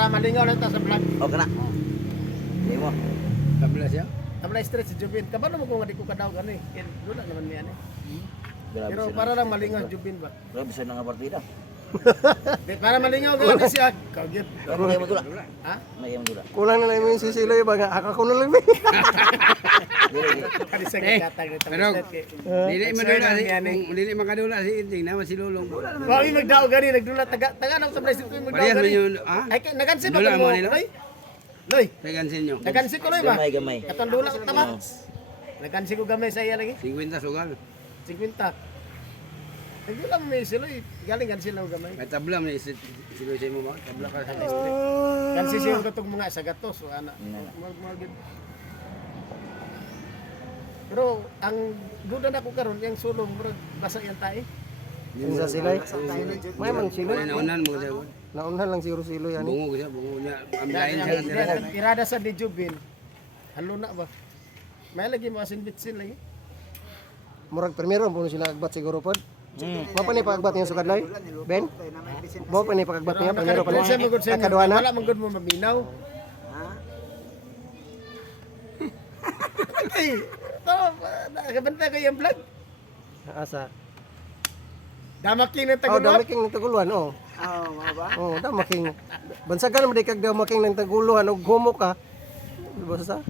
para malingaw lang ta sa vlog. O kana. Di mo. Tabla siya. Tabla straight si Jubin. Kabalo mo kung di ko kadaw gani. Dula naman niya ni. Grabe Pero siya para ng- lang malingaw Jubin ba. Grabe siya nga partida. Di, para malingaw gani siya. Kagit. Ano kaya mo dula? Ha? Ano kaya mo dula? Kulang na lang yung sisiloy ba nga ako na lang. Dili. Kani sa Eh, katag ni pero kay. dili Extra madula na si yan, eh. kung dili makadula si Inting naman si Lulong. Wa mi magdaog gani nagdula taga na sa place ko magdaog Parehas man gani. yun, ah? Ay nagansi ba Dula mo? mo nila? Loy. Loy. Tagansin nyo. Nagansi ko loy ba? Gamay gamay. Katong dula ko tama. Nagansi ko gamay sa iya lagi. 50 sugal. 50. Nagdula mo may silo galing gansi lang gamay. May tabla man si Luis mo ba? Tabla ka sa district. Gansi siya katong mga sa gatos o ana. Pero ang duda na ko karon yang sulong murag basa yan tae. Yung sa silay. May man siloy. Ay naunan mo siya. Naunhan lang siguro siloy ani. Bungo siya, bungo niya. Ang lain siya ng tira. Irada sa ni Jubin. Halo na ba? May lagi mo asin bitsin lagi. Murag primero po sila agbat siguro pod. Mo pa ni pagbat niya sukadlay? Ben? Mo pa ni pagbat niya primero pa Sa magud sa ni. Kaduha na. wala magud mo maminaw. Ay, nakabanta ko yung vlog. Asa. Damaking ng Oh, tagulon. damaking ng taguluhan oh. Mga ba? Oh, damaking. Bansagan mo di kag damaking ng taguluhan og gumo ka. Basta.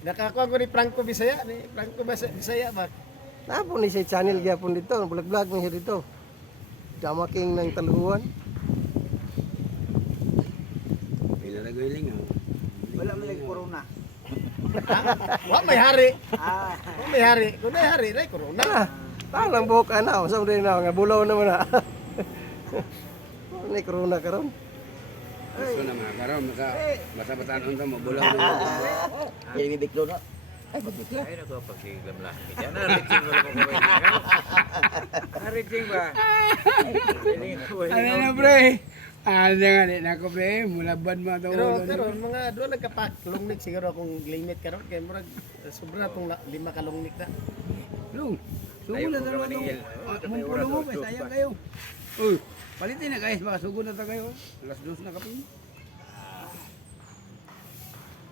Nakakuha ko ni Franco Bisaya, ni Franco Bisaya ba? Napo ni sa channel gyapon dito, vlog-vlog niya dito. Damaking ng taluhan. Pinalagoyling ah. Wala man lang corona. Wa may hari. Wa may hari. Kung may hari, ray corona. Ah, talang buhok ana, sa din na nga bulaw naman na. Ni corona karon. Gusto na mga karon masa batanon to mo bulaw na. Jadi bibig lo no. Ay, nako pagsiglam lang. Diyan na reaching mo lang ko. Reaching ba? Ano na pre? Ano nga ni nako pre, mulaban mo to. Pero mga doon nagkapak lungnik siguro akong limit karon kay murag sobra tong 5 ka lungnik na. Lung. Sugo na naman to. Mumpulo mo pa sayang kayo. Uy, palitin na guys, baka sugo na ta kayo. Alas 2 na kapin.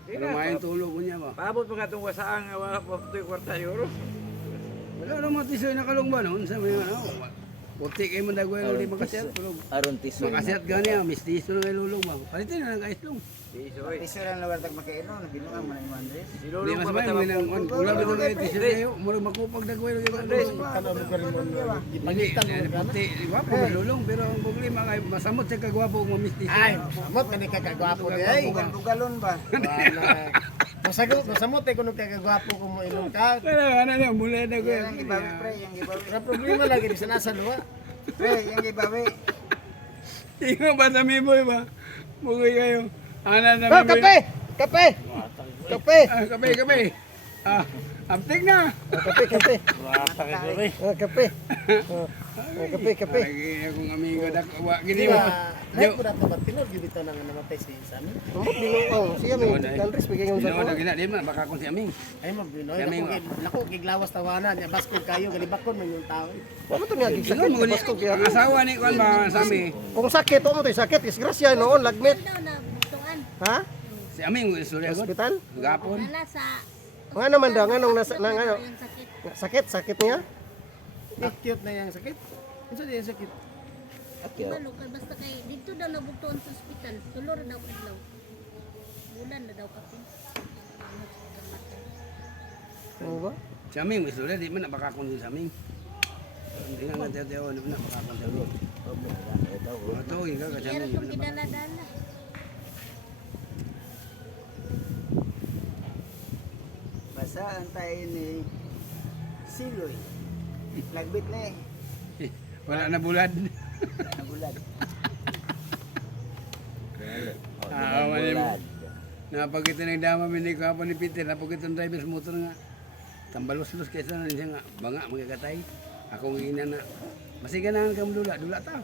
Pero may tulog ko niya ba? Paabot pa nga itong wasaan nga wala pa ito yung kwarta euro. Wala naman tisoy na kalong ba noon sa mga ano. Puti kayo man dagway ulit makasiyat. Aron tiso. Makasiyat gani ah, mistiso na kayo lulong ba? Palitin na lang guys lung. Isoy. Piso lang lawan tag makaino, binuang man ni Andres. Hindi Silulong mas pa may ba mga nang wala ba ito kayo tisoy kayo. Murag makupag dagway lagi ba? Kana mo karon mo. Hindi, puti. Gwapo may lulong pero ang problema kay masamot siya kagwapo kung mamistiso. Ay, samot kani ka kagwapo di ay. Bugalon ba? Masamot ay kuno kagwapo ko mo ilong ka. Ano na mula na ko. Yang gibawi pre, yang gibawi. Pero problema lagi di nasa luwa. Pre, yang gibawi. Tingnan ba sa Miboy ba? Mugay kayo. Ana na Oh, kape! Kape! Kape! Ah, kape. Ah, aptik na. Kape, kape. Kape. Kape. Lagi akong amigo dakwa gini Di ba. ba? Lahat ko dapat tinod gyud ito nang namatay si Sammy. Umot binuang siya mi countries bigay ng Dino na sa. gina di man baka kon si aming. Ay mabinoy Kami ako nga. nako giglawas tawanan ya baskog kayo galibakon man yung tao. Ano to niya Ikaw gigsakit mo ni basko kaya. ang asawa ni kon ba sami. Kung sakit mo to sakit disgrasya noon lagmit. Ha? Si aming istorya ko. Hospital? Gapon. Wala sa Nga naman daw nganong nasa nang ano. yung sakit. Sakit niya. Acute na yang sakit. Unsa di yang sakit? Balo kay basta kay dito daw nabugtuan sa ospital. Tulor daw adlaw. Bulan na daw kapin. Ano ba? Si aming istorya di man baka kon sa aming. Hindi nga nagtatawa na baka kon sa aming. Ito ikaw ka sa Pero aming. kung gidala-dala. Basta antay ni Siloy. Nagbit na eh. Wala na bulad. Nabulad. Ah, wala. Napagkita ng dama minig ko ni Peter, napagkita ng driver's motor nga. Tambalos-los kaysa na siya nga, banga magkakatay. Akong ina na, masiganahan ka mo dula ta.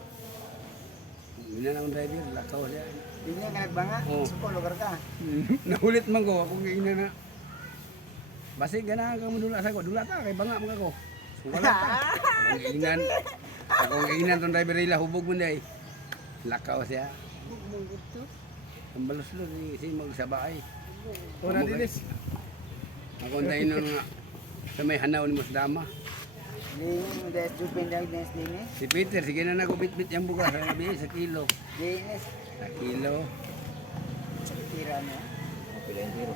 Ina na akong driver, lakaw siya. Hindi niya ka nagbanga. Oo. Suko, lugar ka. Nahulit man ko, akong ina na. Masiganahan ka mo dula sa ko, dula ta, kay banga mga ko. Wala ta. Akong inan tong driver nila, hubog mo na eh. Lakaw siya. Bugbog to. tambalos-los si magsabay. Una dinis. Ako tayo nung nga sa may hanaw ni Mas Dama. Dinis, des jupin daw dinis dinis. Si Peter, sige na ako bit-bit yung bugas. Sabi sa kilo. Dinis, Sa kilo. tira mo. Pila yung tiro.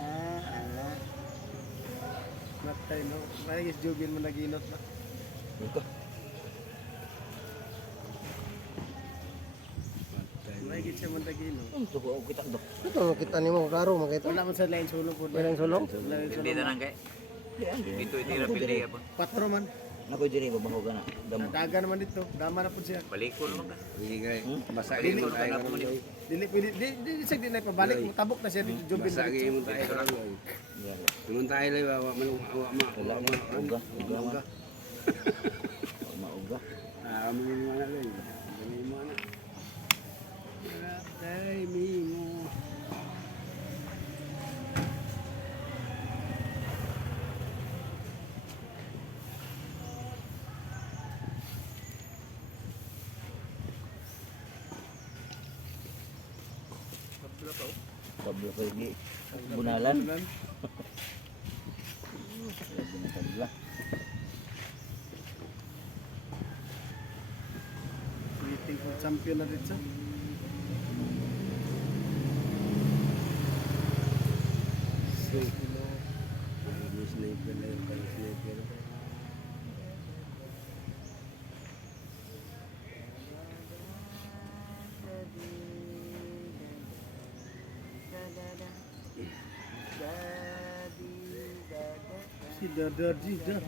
Ala. Matay no. Maligis jubin mo naginot na. Ito. Maligis siya mo naginot. Ito ko kita do. Ito makita nimo klaro makita. Wala man sa lain sulong po. May lang sulong. Hindi na lang kay. Dito itira pili po. 4 man. Nako diri babaho ka na. Damo. Daga naman dito. Dama na po siya. Balikon naman ka. Sige kay. Basa Balikon mo ka tayo. na po man. Dili pwede di sa di na pabalik mo tabok na siya dito jubin. Basa mo tayo. Yan. Tulong tayo lang. Awa man. Awa ma. Uga ma. Uga. Uga ma. Uga. Mauga. Ah, mo ni mana lang. Mo ni mana. Wala tayo mo. Tabla ko lagi. Bunalan. Lagi na tabla. Meeting for champion na dito. May sniper na yung pang sniper. Si Dadadi da.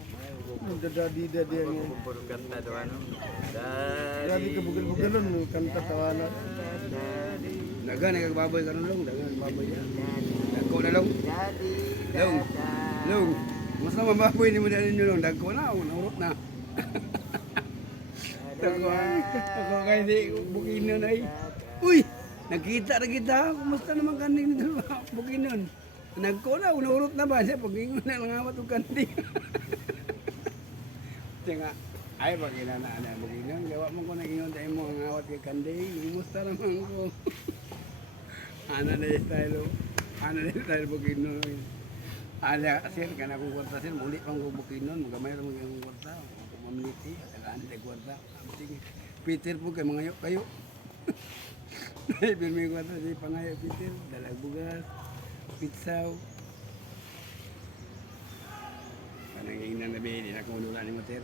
Dadadi da dia nga. Puro kanta daw ano. Grabe ka bugal-bugalon mo kanta tawanan. Dagan ay kagbaboy karon long, dagan baboy yan. Dagko na long. Long. Long. Mas na mababoy ni mo na ninyo long, dagko na, naurot na. Ako kay di bukinon ay. Uy, nakita na kita. Kumusta naman kaning nito? Bukinon. Nagko na, unurot na ba siya? Pag-ingon na lang awat og kanding. Tinga, ay pag inanaan na bukinon. Gawa mo ko nag-ingon tayo mo ang awat kay kanding. Kumusta naman ko? Ana na yung style. Ana na yung style bukinon. Ala, sir, ka na kong kwarta sir. Muli pang bukinon. Magamay lang yung kwarta. Maminiti. Tagaan tayo kwarta. Sige. Peter po kay mga kayo. Ay, pirmi kwarta. Sige, pangayo Peter. Dalag bugas. Pitsaw. Kanang ingnan na bili na kung nula ni Mater.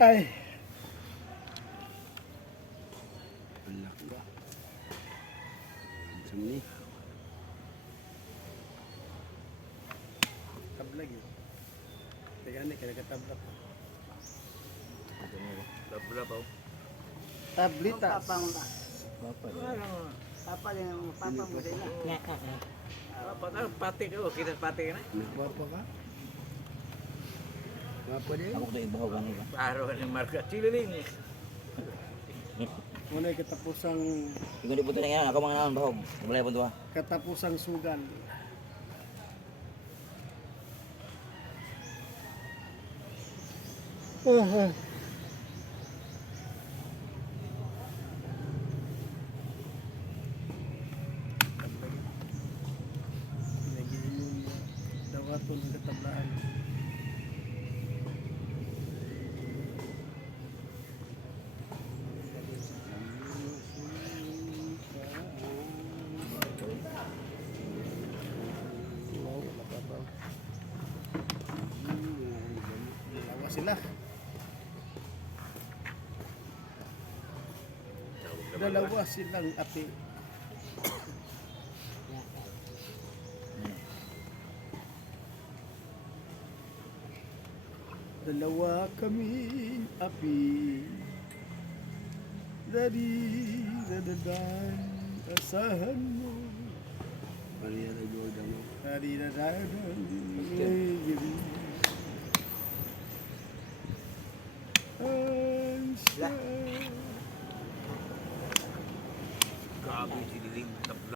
Ay. Anak ba? Ansam ni. Tablag yun. Tagani ka nagkatablag. Tabla pa. Tablitas. Papa mo na. Papa. Papa din ang papa mo din. Pati ka. Kita pati ka na. Nagpapa ka? Papa din? Ako to ibaho ka nila. Paro ng marka. Chililing. Muna yung katapusang Ikaw di po ito na yan. Ako mga naon bahog. Mulai po ito ha. katapusang sugan. Nagiinom dawaton ng katablaan. Dalawa sila. Dalawa silang ate. Dalawa kami api. Dari dadadan asahan mo. Ano yan ay Jordan mo? Dari dadadan Grabe chililing.